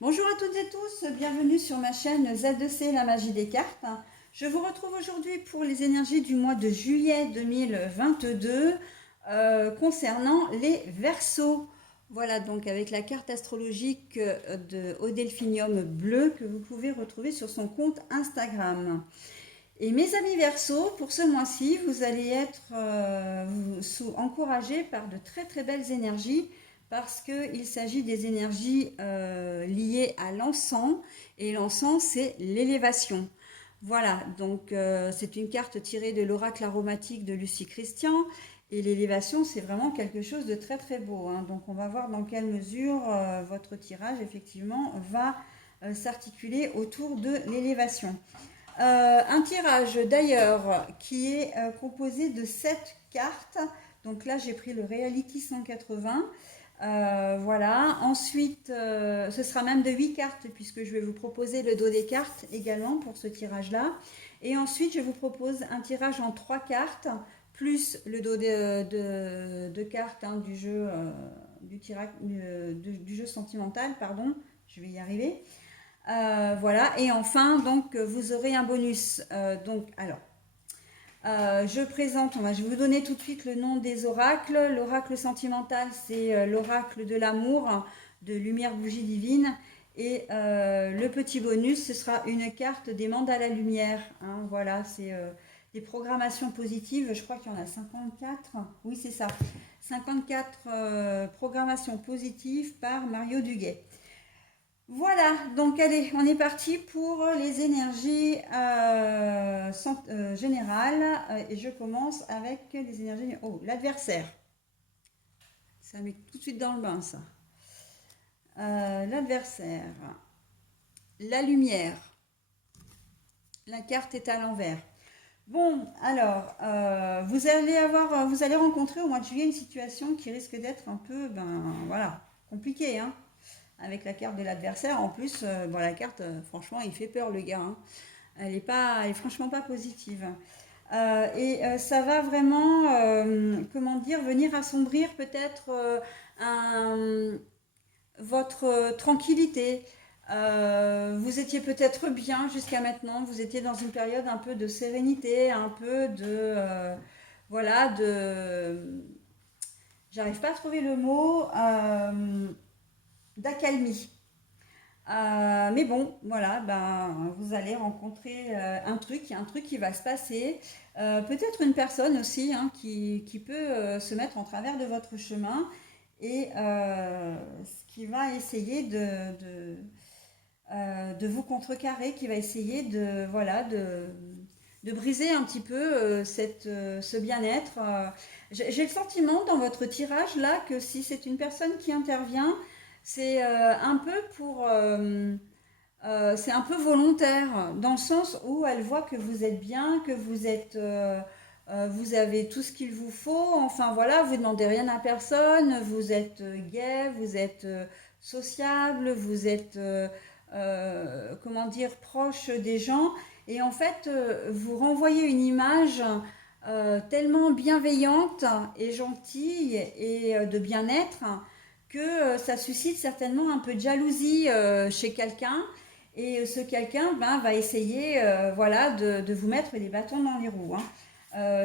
Bonjour à toutes et tous, bienvenue sur ma chaîne Z2C, la magie des cartes. Je vous retrouve aujourd'hui pour les énergies du mois de juillet 2022 concernant les Verseaux. Voilà donc avec la carte astrologique au delphinium bleu que vous pouvez retrouver sur son compte Instagram. Et mes amis Verseaux, pour ce mois-ci, vous allez être encouragés par de très très belles énergies parce qu'il s'agit des énergies liées à l'encens et l'encens c'est l'élévation. Voilà, donc c'est une carte tirée de l'oracle aromatique de Lucie Christian et l'élévation c'est vraiment quelque chose de très très beau, hein. Donc on va voir dans quelle mesure votre tirage effectivement va s'articuler autour de l'élévation. Un tirage d'ailleurs qui est composé de 7 cartes. Donc là, j'ai pris le Reality 180. Voilà. Ensuite, ce sera même de 8 cartes puisque je vais vous proposer le dos des cartes également pour ce tirage-là. Et ensuite, je vous propose un tirage en 3 cartes plus le dos de cartes, hein, du jeu du jeu sentimental, pardon. Je vais y arriver. Voilà, et enfin, donc, vous aurez un bonus. Je présente, je vais vous donner tout de suite le nom des oracles. L'oracle sentimental, c'est l'oracle de l'amour, de lumière bougie divine. Et le petit bonus, ce sera une carte des mandats à la lumière, hein. Voilà, c'est des programmations positives. Je crois qu'il y en a 54. Oui, c'est ça. 54 programmations positives par Mario Duguay. Voilà, donc allez, on est parti pour les énergies générales. Et je commence avec les énergies. Oh, l'adversaire. Ça met tout de suite dans le bain, ça. L'adversaire. La lumière. La carte est à l'envers. Bon, alors, vous allez rencontrer au mois de juillet une situation qui risque d'être un peu, voilà, compliquée, hein, avec la carte de l'adversaire. En plus, bon, la carte, franchement, il fait peur, le gars, hein. Elle est franchement pas positive. Ça va vraiment, comment dire, venir assombrir peut-être votre tranquillité. Vous étiez peut-être bien jusqu'à maintenant, vous étiez dans une période un peu de sérénité, un peu voilà, j'arrive pas à trouver le mot, d'accalmie. Mais bon, voilà, vous allez rencontrer il y a un truc qui va se passer. Peut-être une personne aussi, hein, qui peut se mettre en travers de votre chemin et ce qui va essayer de vous contrecarrer, qui va essayer voilà, de briser un petit peu ce bien-être. J'ai le sentiment dans votre tirage là que si c'est une personne qui intervient, c'est un peu c'est un peu volontaire, dans le sens où elle voit que vous êtes bien, que vous avez tout ce qu'il vous faut. Enfin voilà, vous ne demandez rien à personne, vous êtes gai, vous êtes sociable, vous êtes, comment dire, proche des gens. Et en fait, vous renvoyez une image tellement bienveillante et gentille et de bien-être que ça suscite certainement un peu de jalousie chez quelqu'un. Et ce quelqu'un va essayer voilà, de vous mettre les bâtons dans les roues, hein.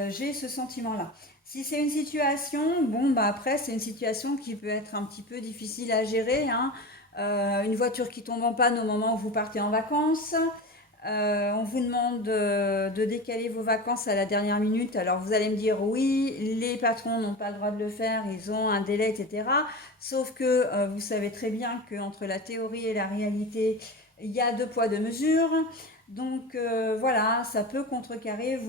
J'ai ce sentiment-là. Si c'est une situation, bon, après, c'est une situation qui peut être un petit peu difficile à gérer, hein. Une voiture qui tombe en panne au moment où vous partez en vacances. On vous demande de décaler vos vacances à la dernière minute. Alors vous allez me dire oui, les patrons n'ont pas le droit de le faire, ils ont un délai, etc. Sauf que vous savez très bien qu'entre la théorie et la réalité, il y a deux poids, deux mesures. Donc voilà, ça peut contrecarrer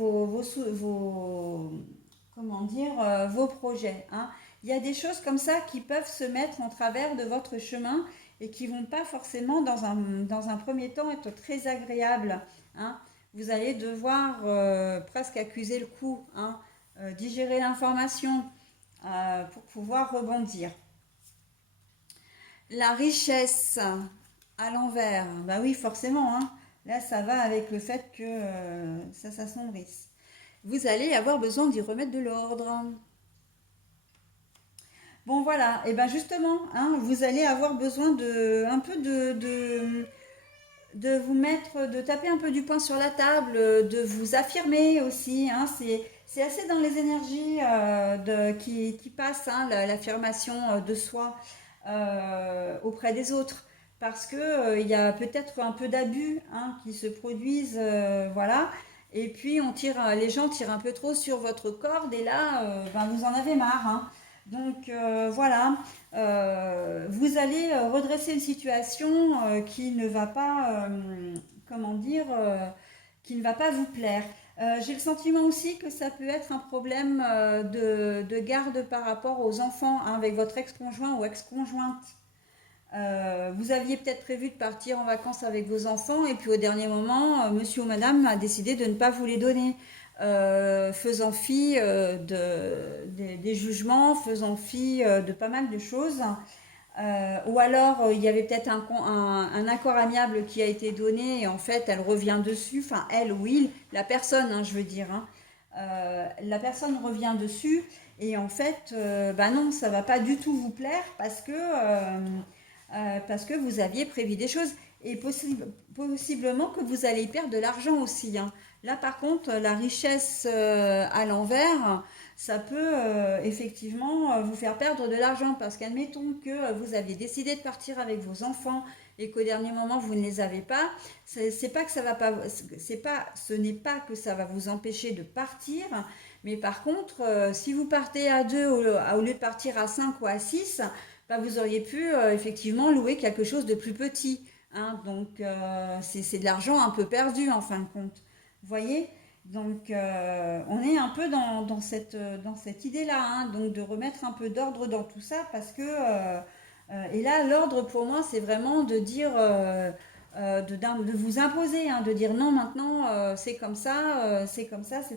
comment dire, vos projets, hein. Il y a des choses comme ça qui peuvent se mettre en travers de votre chemin et qui vont pas forcément dans un premier temps être très agréables, hein. Vous allez devoir presque accuser le coup, hein, digérer l'information pour pouvoir rebondir. La richesse à l'envers, bah oui, forcément, hein. Là, ça va avec le fait que ça s'assombrisse. Vous allez avoir besoin d'y remettre de l'ordre. Bon voilà, et ben justement, hein, vous allez avoir besoin de un peu de vous mettre, de taper un peu du poing sur la table, de vous affirmer aussi. Hein, c'est assez dans les énergies qui passent, hein, l'affirmation de soi auprès des autres. Parce que il y a peut-être un peu d'abus, hein, qui se produisent, voilà. Et puis les gens tirent un peu trop sur votre corde et là, ben, vous en avez marre. Hein. Donc voilà, vous allez redresser une situation qui ne va pas, comment dire, qui ne va pas vous plaire. J'ai le sentiment aussi que ça peut être un problème de garde par rapport aux enfants, hein, avec votre ex-conjoint ou ex-conjointe. Vous aviez peut-être prévu de partir en vacances avec vos enfants et puis au dernier moment, monsieur ou madame a décidé de ne pas vous les donner, faisant fi des jugements, faisant fi de pas mal de choses. Ou alors il y avait peut-être un accord amiable qui a été donné et en fait elle revient dessus, enfin elle ou il, la personne, hein, je veux dire, hein. La personne revient dessus et en fait, bah non, ça va pas du tout vous plaire parce que vous aviez prévu des choses et possiblement que vous allez perdre de l'argent aussi. Hein. Là, par contre, la richesse à l'envers, ça peut effectivement vous faire perdre de l'argent parce qu'admettons que vous aviez décidé de partir avec vos enfants et qu'au dernier moment vous ne les avez pas, c'est pas que ça va pas, ce n'est pas que ça va vous empêcher de partir, mais par contre, si vous partez à deux au lieu de partir à 5 ou à 6, bah, vous auriez pu effectivement louer quelque chose de plus petit. Hein, donc c'est de l'argent un peu perdu en fin de compte. Vous voyez? Donc on est un peu dans cette idée-là, hein, donc de remettre un peu d'ordre dans tout ça parce que et là l'ordre pour moi c'est vraiment de dire de vous imposer, hein, de dire non maintenant c'est comme ça, c'est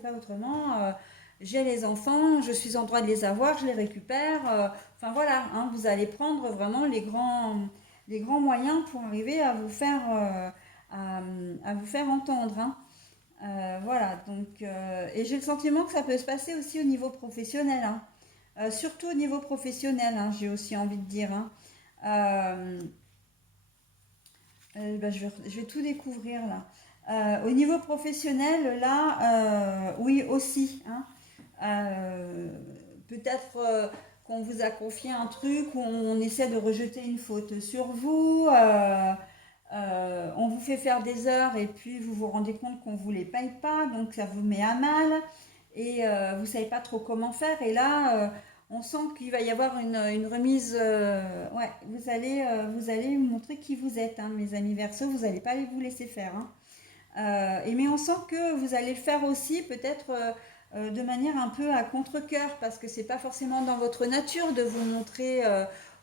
pas autrement. J'ai les enfants, je suis en droit de les avoir, je les récupère. Enfin voilà, hein, vous allez prendre vraiment les grands moyens pour arriver à à vous faire entendre. Hein. Voilà, donc, et j'ai le sentiment que ça peut se passer aussi au niveau professionnel, hein. Surtout au niveau professionnel, hein, j'ai aussi envie de dire. Hein. Euh, bah, je vais tout découvrir là. Au niveau professionnel, là, oui aussi. Hein. Euh, Peut-être qu'on vous a confié un truc où on essaie de rejeter une faute sur vous. On vous fait faire des heures et puis vous vous rendez compte qu'on ne vous les paye pas, donc ça vous met à mal et vous ne savez pas trop comment faire. Et là, on sent qu'il va y avoir une remise. Ouais, vous allez montrer qui vous êtes, hein, mes amis Verseau, vous n'allez pas vous laisser faire. Hein. Mais on sent que vous allez le faire aussi peut-être de manière un peu à contre-cœur parce que c'est pas forcément dans votre nature de vous montrer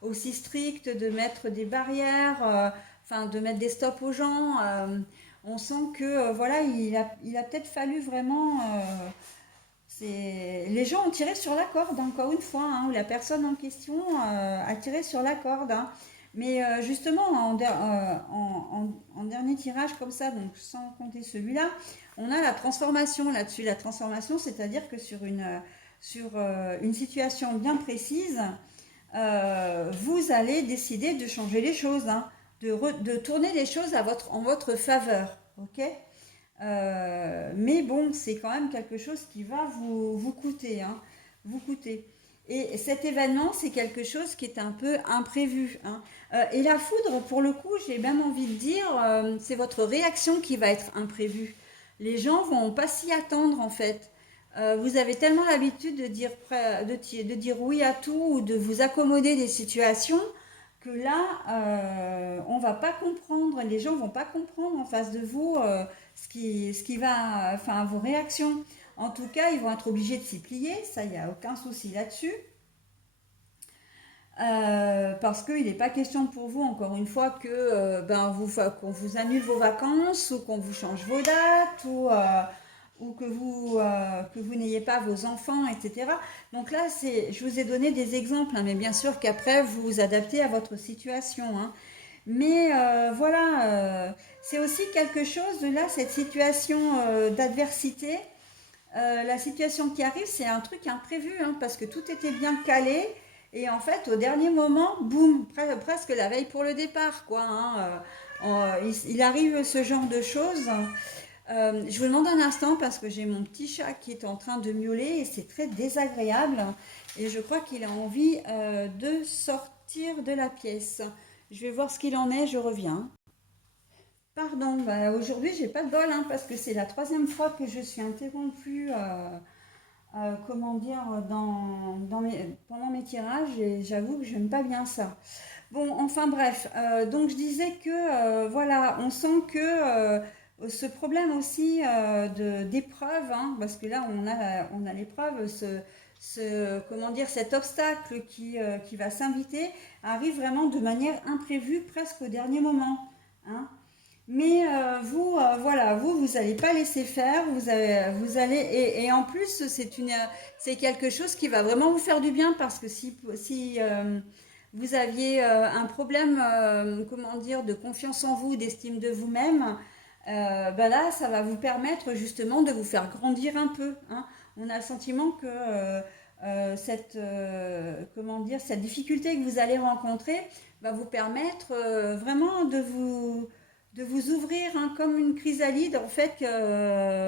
aussi strict, de mettre des barrières, enfin de mettre des stops aux gens. On sent que voilà, il a peut-être fallu vraiment. Les gens ont tiré sur la corde, encore une fois, hein, ou la personne en question a tiré sur la corde. Hein. Mais justement, en dernier tirage comme ça, donc sans compter celui-là, on a la transformation là-dessus. La transformation, c'est-à-dire que sur une situation bien précise, vous allez décider de changer les choses, hein, de tourner les choses en votre faveur. Ok. Mais bon, c'est quand même quelque chose qui va vous coûter, hein, vous coûter. Et cet événement, c'est quelque chose qui est un peu imprévu. Hein. Et la foudre, pour le coup, j'ai même envie de dire, c'est votre réaction qui va être imprévue. Les gens vont pas s'y attendre en fait. Vous avez tellement l'habitude de dire oui à tout ou de vous accommoder des situations que là, on va pas comprendre, les gens vont pas comprendre en face de vous ce qui va, enfin, vos réactions. En tout cas, ils vont être obligés de s'y plier, ça, il n'y a aucun souci là-dessus. Parce qu'il n'est pas question pour vous, encore une fois, que qu'on vous annule vos vacances ou qu'on vous change vos dates ou que vous n'ayez pas vos enfants, etc. Donc là, je vous ai donné des exemples, hein, mais bien sûr qu'après, vous vous adaptez à votre situation. Hein. Mais voilà, c'est aussi quelque chose de là, cette situation d'adversité. La situation qui arrive, c'est un truc imprévu, hein, parce que tout était bien calé. Et en fait, au dernier moment, boum, presque la veille pour le départ, quoi, hein, il arrive ce genre de choses. Je vous demande un instant parce que j'ai mon petit chat qui est en train de miauler et c'est très désagréable. Et je crois qu'il a envie de sortir de la pièce. Je vais voir ce qu'il en est, je reviens. Pardon, bah, aujourd'hui j'ai pas de bol hein, parce que c'est la troisième fois que je suis interrompue, comment dire, pendant mes tirages et j'avoue que je n'aime pas bien ça. Bon, enfin bref, donc je disais que voilà, on sent que ce problème aussi d'épreuve, hein, parce que là on a l'épreuve, comment dire, cet obstacle qui va s'inviter arrive vraiment de manière imprévue, presque au dernier moment, hein. Mais vous, voilà, vous allez pas laisser faire, vous allez, et en plus, c'est quelque chose qui va vraiment vous faire du bien parce que si vous aviez un problème, comment dire, de confiance en vous, d'estime de vous-même, ben là, ça va vous permettre justement de vous faire grandir un peu, hein. On a le sentiment que comment dire, cette difficulté que vous allez rencontrer va vous permettre vraiment de vous ouvrir hein, comme une chrysalide en fait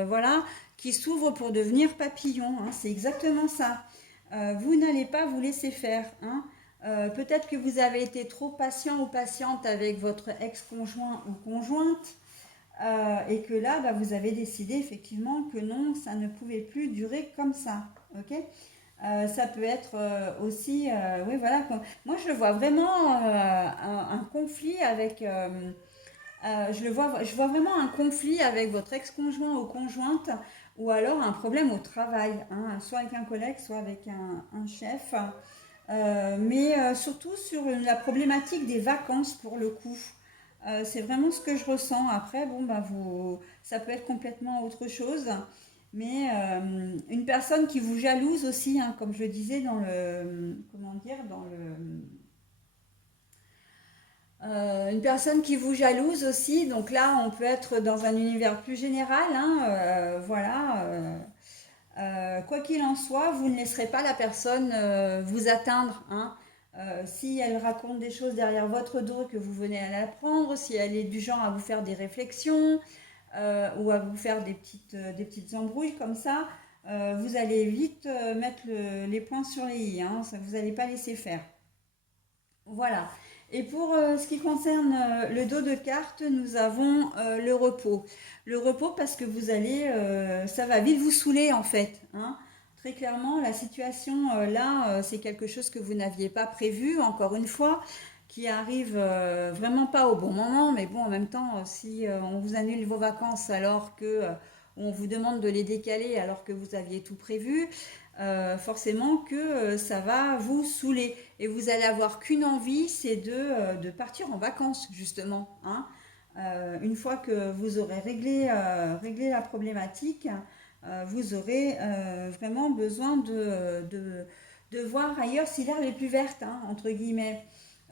voilà qui s'ouvre pour devenir papillon hein, c'est exactement ça. Vous n'allez pas vous laisser faire hein. Peut-être que vous avez été trop patient ou patiente avec votre ex-conjoint ou conjointe et que là bah, vous avez décidé effectivement que non ça ne pouvait plus durer comme ça, ok. Ça peut être aussi oui voilà moi je vois vraiment un conflit avec je vois vraiment un conflit avec votre ex-conjoint ou conjointe, ou alors un problème au travail, hein, soit avec un collègue, soit avec un chef. Mais surtout sur la problématique des vacances pour le coup. C'est vraiment ce que je ressens. Après, bon, bah, ça peut être complètement autre chose. Mais une personne qui vous jalouse aussi, hein, comme je le disais dans le, comment dire, une personne qui vous jalouse aussi, donc là on peut être dans un univers plus général, hein, voilà. Quoi qu'il en soit, vous ne laisserez pas la personne vous atteindre, hein. Si elle raconte des choses derrière votre dos que vous venez à l'apprendre, si elle est du genre à vous faire des réflexions ou à vous faire des petites embrouilles comme ça, vous allez vite mettre les points sur les i, hein, ça, vous n'allez pas laisser faire. Voilà. Et pour ce qui concerne le dos de carte, nous avons le repos. Le repos parce que ça va vite vous saouler en fait, hein. Très clairement, la situation là, c'est quelque chose que vous n'aviez pas prévu, encore une fois, qui arrive vraiment pas au bon moment. Mais bon, en même temps, si on vous annule vos vacances alors que on vous demande de les décaler alors que vous aviez tout prévu, forcément que ça va vous saouler. Et vous allez avoir qu'une envie, c'est de partir en vacances, justement, hein. Une fois que vous aurez réglé la problématique, vous aurez vraiment besoin de voir ailleurs si l'herbe est plus verte, hein, entre guillemets,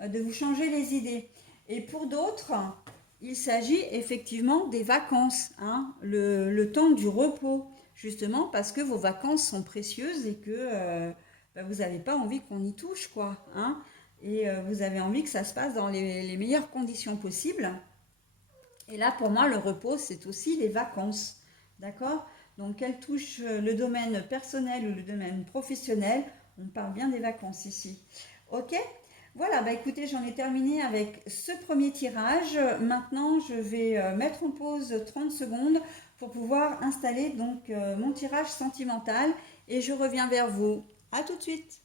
de vous changer les idées. Et pour d'autres, il s'agit effectivement des vacances, hein, le temps du repos, justement parce que vos vacances sont précieuses et que bah, vous n'avez pas envie qu'on y touche, quoi, hein, et vous avez envie que ça se passe dans les meilleures conditions possibles. Et là, pour moi, le repos, c'est aussi les vacances, d'accord. Donc, qu'elles touchent le domaine personnel ou le domaine professionnel, on parle bien des vacances ici. Ok. Voilà, bah écoutez, j'en ai terminé avec ce premier tirage. Maintenant, je vais mettre en pause 30 secondes pour pouvoir installer donc mon tirage sentimental et je reviens vers vous. À tout de suite.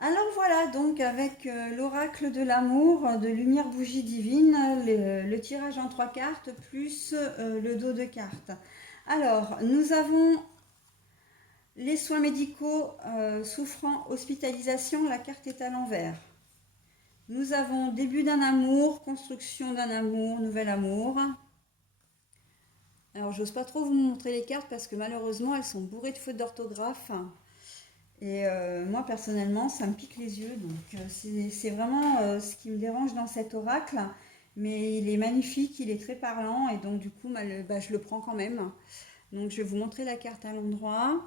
Alors voilà, donc avec l'oracle de l'amour de Lumière Bougie Divine, le tirage en trois cartes plus le dos de cartes. Alors, nous avons les soins médicaux souffrant hospitalisation, la carte est à l'envers. Nous avons début d'un amour, construction d'un amour, nouvel amour. Alors, j'ose pas trop vous montrer les cartes parce que malheureusement, elles sont bourrées de fautes d'orthographe. Et moi, personnellement, ça me pique les yeux. Donc, c'est vraiment ce qui me dérange dans cet oracle. Mais il est magnifique, il est très parlant. Et donc, du coup, bah, je le prends quand même. Donc, je vais vous montrer la carte à l'endroit.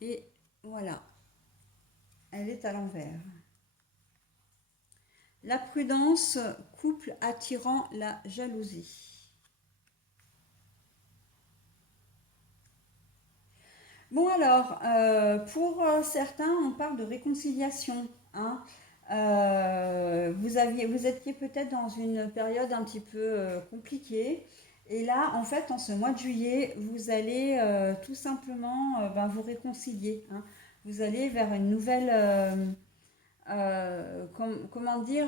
Et voilà. elle est à l'envers. La prudence, couple attirant la jalousie. Bon alors, pour certains, on parle de réconciliation, hein. Vous étiez peut-être dans une période un petit peu compliquée. Et là, en fait, en ce mois de juillet, vous allez tout simplement vous réconcilier, hein. Vous allez vers une nouvelle, comment dire,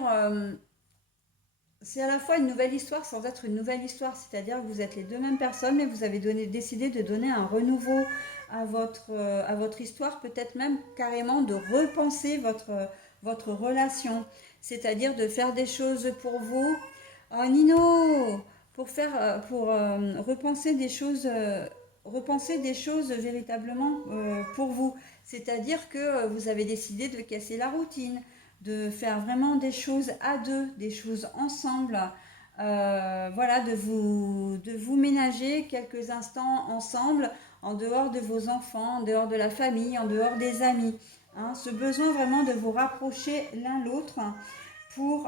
c'est à la fois une nouvelle histoire sans être une nouvelle histoire, c'est-à-dire que vous êtes les deux mêmes personnes, mais vous avez décidé de donner un renouveau à votre histoire, peut-être même carrément de repenser votre relation, c'est-à-dire de faire des choses pour vous. Oh Nino, pour repenser des choses véritablement pour vous. C'est-à-dire que vous avez décidé de casser la routine, de faire vraiment des choses à deux, des choses ensemble. Voilà, de vous ménager quelques instants ensemble, en dehors de vos enfants, en dehors de la famille, en dehors des amis. Hein, ce besoin vraiment de vous rapprocher l'un l'autre pour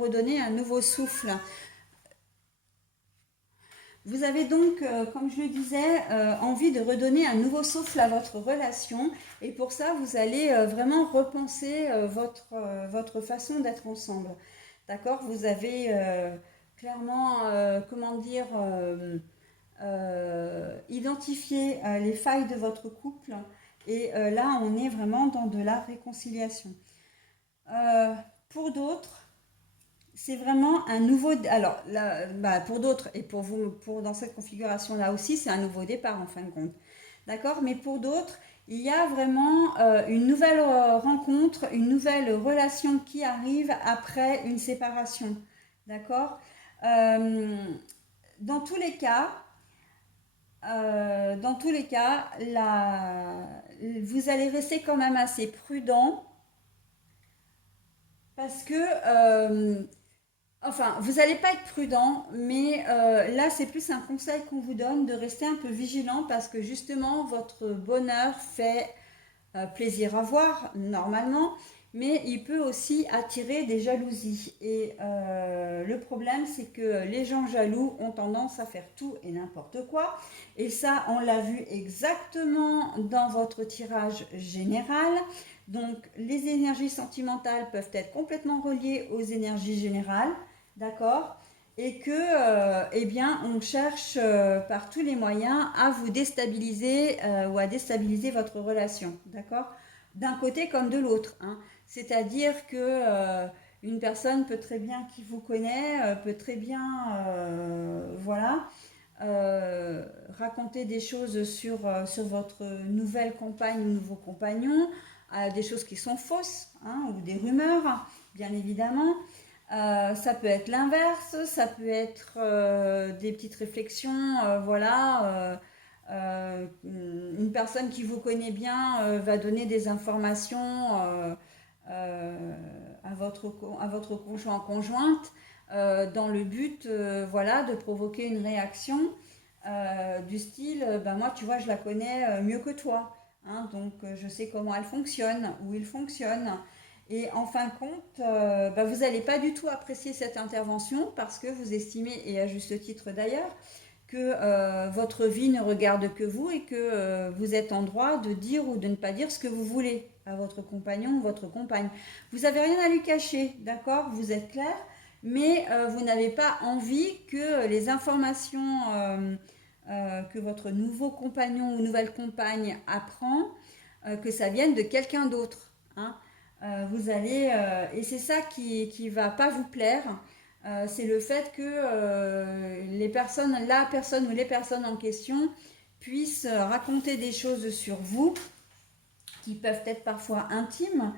redonner un nouveau souffle. Vous avez donc, comme je le disais, envie de redonner un nouveau souffle à votre relation et pour ça, vous allez vraiment repenser votre façon d'être ensemble. D'accord? Vous avez clairement, comment dire, identifié les failles de votre couple et là, on est vraiment dans de la réconciliation. Euh, pour d'autres, c'est vraiment un nouveau. Alors, là, pour d'autres et pour vous, dans cette configuration-là aussi, c'est un nouveau départ en fin de compte. D'accord? Mais pour d'autres, il y a vraiment une nouvelle rencontre, une nouvelle relation qui arrive après une séparation. D'accord? Euh, dans tous les cas, vous allez rester quand même assez prudent parce que enfin, vous n'allez pas être prudent, mais là, c'est plus un conseil qu'on vous donne de rester un peu vigilant parce que justement, votre bonheur fait plaisir à voir normalement, mais il peut aussi attirer des jalousies. Et le problème, c'est que les gens jaloux ont tendance à faire tout et n'importe quoi. Et ça, on l'a vu exactement dans votre tirage général. Donc, les énergies sentimentales peuvent être complètement reliées aux énergies générales, d'accord? Et que, eh bien, on cherche par tous les moyens à vous déstabiliser ou à déstabiliser votre relation, d'accord? D'un côté comme de l'autre, hein. C'est-à-dire que une personne peut très bien, qui vous connaît, peut très bien, voilà, raconter des choses sur votre nouvelle compagne ou nouveau compagnon, des choses qui sont fausses, hein, ou des rumeurs, bien évidemment. Ça peut être l'inverse, ça peut être des petites réflexions, voilà. Une personne qui vous connaît bien va donner des informations à votre conjoint conjointe dans le but voilà, de provoquer une réaction du style ben moi tu vois je la connais mieux que toi, hein, donc je sais comment elle fonctionne ou il fonctionne. Et en fin de compte, vous n'allez pas du tout apprécier cette intervention parce que vous estimez, et à juste titre d'ailleurs, que votre vie ne regarde que vous et que vous êtes en droit de dire ou de ne pas dire ce que vous voulez à votre compagnon ou votre compagne. Vous n'avez rien à lui cacher, d'accord? Vous êtes clair, mais vous n'avez pas envie que les informations que votre nouveau compagnon ou nouvelle compagne apprend, que ça vienne de quelqu'un d'autre, hein. Vous allez et c'est ça qui va pas vous plaire. C'est le fait que la personne ou les personnes en question puissent raconter des choses sur vous qui peuvent être parfois intimes.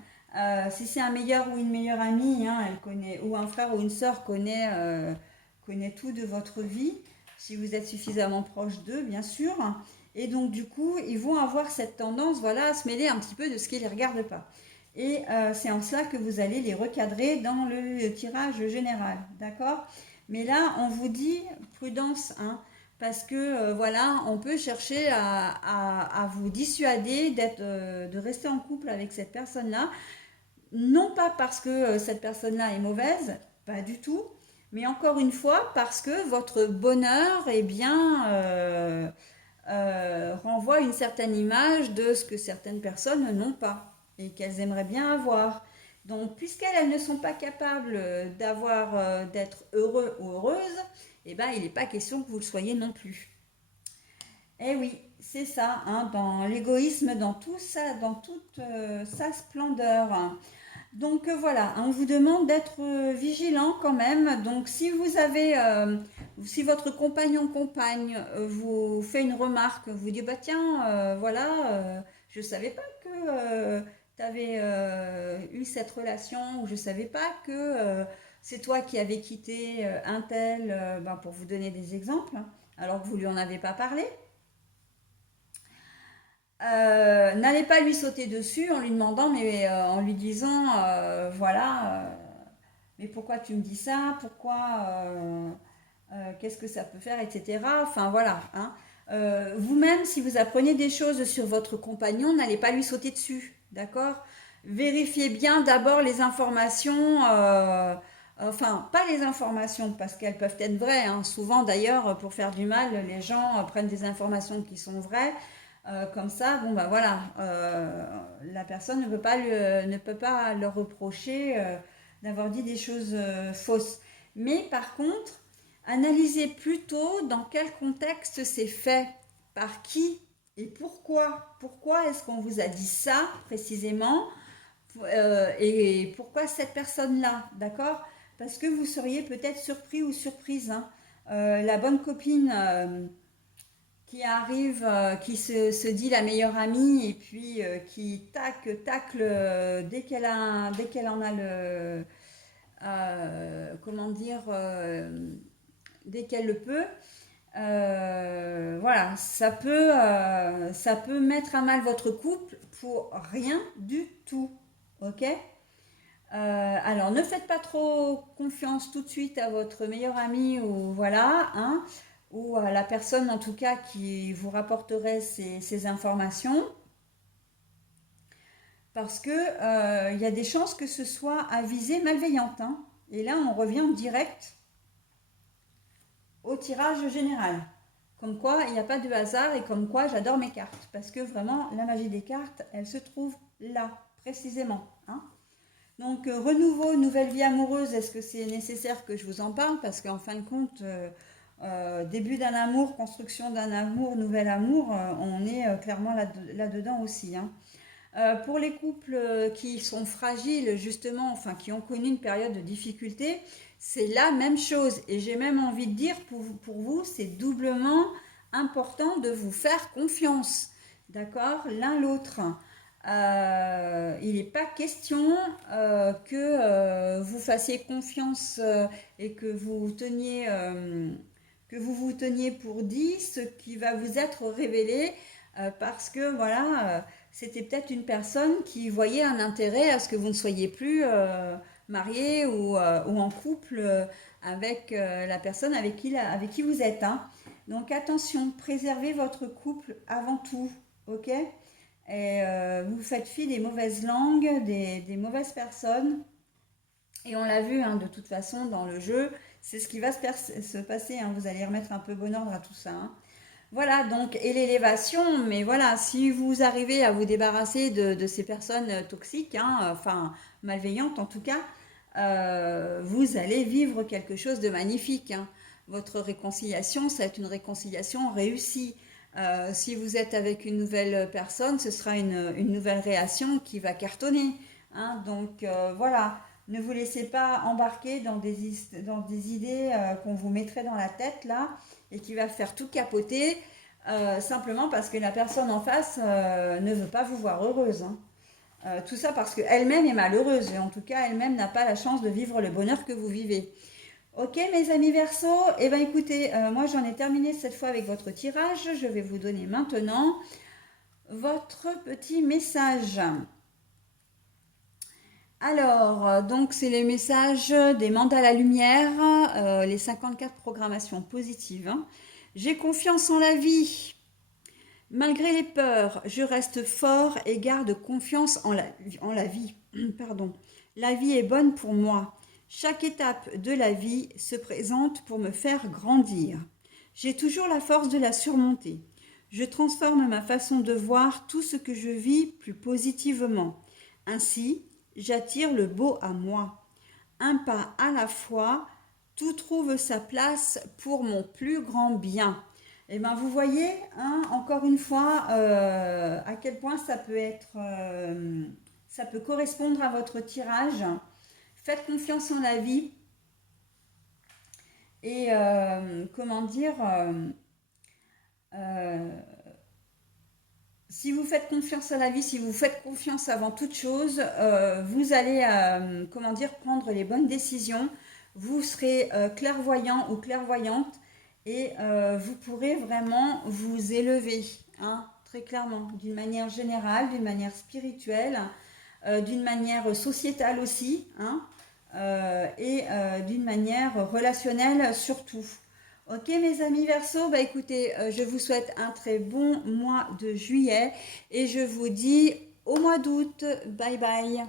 Si c'est un meilleur ou une meilleure amie, hein, elle connaît, ou un frère ou une sœur connaît tout de votre vie, si vous êtes suffisamment proche d'eux, bien sûr. Et donc, du coup, ils vont avoir cette tendance, voilà, à se mêler un petit peu de ce qui ne les regarde pas. Et c'est en cela que vous allez les recadrer dans le tirage général, d'accord? Mais là, on vous dit prudence, hein, parce que voilà, on peut chercher à vous dissuader de rester en couple avec cette personne-là, non pas parce que cette personne-là est mauvaise, pas du tout, mais encore une fois parce que votre bonheur, eh bien, renvoie une certaine image de ce que certaines personnes n'ont pas et qu'elles aimeraient bien avoir. Donc, puisqu'elles ne sont pas capables d'être heureux ou heureuses, eh ben, il n'est pas question que vous le soyez non plus. Eh oui, c'est ça, hein, dans l'égoïsme, dans tout ça, dans toute sa splendeur. Donc voilà, on vous demande d'être vigilant quand même. Donc si votre compagnon compagne vous fait une remarque, vous dit bah tiens, voilà, je savais pas que tu avais eu cette relation, ou je savais pas que c'est toi qui avais quitté un tel, ben, pour vous donner des exemples, hein, alors que vous lui en avez pas parlé. N'allez pas lui sauter dessus en lui demandant, mais en lui disant, voilà, mais pourquoi tu me dis ça? Pourquoi? Qu'est-ce que ça peut faire, etc. Enfin voilà, hein. Vous-même, si vous apprenez des choses sur votre compagnon, n'allez pas lui sauter dessus, d'accord? Vérifiez bien d'abord les informations, enfin pas les informations parce qu'elles peuvent être vraies, hein. Souvent d'ailleurs, pour faire du mal, les gens prennent des informations qui sont vraies. Comme ça, bon bah voilà, la personne ne peut pas leur reprocher d'avoir dit des choses fausses. Mais par contre, analysez plutôt dans quel contexte c'est fait, par qui et pourquoi. Pourquoi est-ce qu'on vous a dit ça précisément, et pourquoi cette personne-là, d'accord? Parce que vous seriez peut-être surpris ou surprise, hein. La bonne copine qui arrive, se dit la meilleure amie et puis qui tacle dès qu'elle en a le, comment dire, dès qu'elle le peut. Voilà, ça peut mettre à mal votre couple pour rien du tout, ok? Alors, ne faites pas trop confiance tout de suite à votre meilleur ami ou voilà, hein, ou à la personne en tout cas qui vous rapporterait ces informations, parce que il y a des chances que ce soit à visée malveillante, hein. Et là, on revient direct au tirage général. Comme quoi, il n'y a pas de hasard et comme quoi j'adore mes cartes. Parce que vraiment, la magie des cartes, elle se trouve là, précisément, hein. Donc, renouveau, nouvelle vie amoureuse, est-ce que c'est nécessaire que je vous en parle? Parce qu'en fin de compte, début d'un amour, construction d'un amour, nouvel amour, on est clairement là-dedans aussi, hein. Pour les couples qui sont fragiles, justement, enfin qui ont connu une période de difficulté, c'est la même chose. Et j'ai même envie de dire, pour vous, c'est doublement important de vous faire confiance, d'accord, l'un l'autre. Il n'est pas question que vous fassiez confiance et que vous vous teniez pour dit ce qui va vous être révélé parce que voilà, c'était peut-être une personne qui voyait un intérêt à ce que vous ne soyez plus marié ou en couple avec la personne avec qui vous êtes, hein. Donc attention, préservez votre couple avant tout, ok? Et vous faites fi des mauvaises langues, des mauvaises personnes. Et on l'a vu, hein, de toute façon dans le jeu, c'est ce qui va se passer, hein. Vous allez remettre un peu bon ordre à tout ça, hein. Voilà, donc, et l'élévation, mais voilà, si vous arrivez à vous débarrasser de ces personnes toxiques, hein, enfin malveillantes en tout cas, vous allez vivre quelque chose de magnifique, hein. Votre réconciliation, ça va être une réconciliation réussie. Si vous êtes avec une nouvelle personne, ce sera une nouvelle réaction qui va cartonner, hein. Donc voilà, ne vous laissez pas embarquer dans des idées qu'on vous mettrait dans la tête là et qui va faire tout capoter simplement parce que la personne en face ne veut pas vous voir heureuse, hein. Tout ça parce qu'elle-même est malheureuse et en tout cas elle-même n'a pas la chance de vivre le bonheur que vous vivez. Ok mes amis Verseau, eh bien écoutez, moi j'en ai terminé cette fois avec votre tirage. Je vais vous donner maintenant votre petit message. Alors, donc c'est les messages des mandats à la lumière, les 54 programmations positives, hein. J'ai confiance en la vie. Malgré les peurs, je reste fort et garde confiance en la vie. Pardon. La vie est bonne pour moi. Chaque étape de la vie se présente pour me faire grandir. J'ai toujours la force de la surmonter. Je transforme ma façon de voir tout ce que je vis plus positivement. Ainsi, j'attire le beau à moi. Un pas à la fois, tout trouve sa place pour mon plus grand bien. Et bien, vous voyez, hein, encore une fois, à quel point ça peut être, ça peut correspondre à votre tirage. Faites confiance en la vie et comment dire, euh, si vous faites confiance à la vie, si vous faites confiance avant toute chose, vous allez, comment dire, prendre les bonnes décisions. Vous serez clairvoyant ou clairvoyante et vous pourrez vraiment vous élever, hein, très clairement, d'une manière générale, d'une manière spirituelle, d'une manière sociétale aussi, hein, et d'une manière relationnelle surtout. Ok mes amis Verseau, bah écoutez, je vous souhaite un très bon mois de juillet et je vous dis au mois d'août. Bye bye.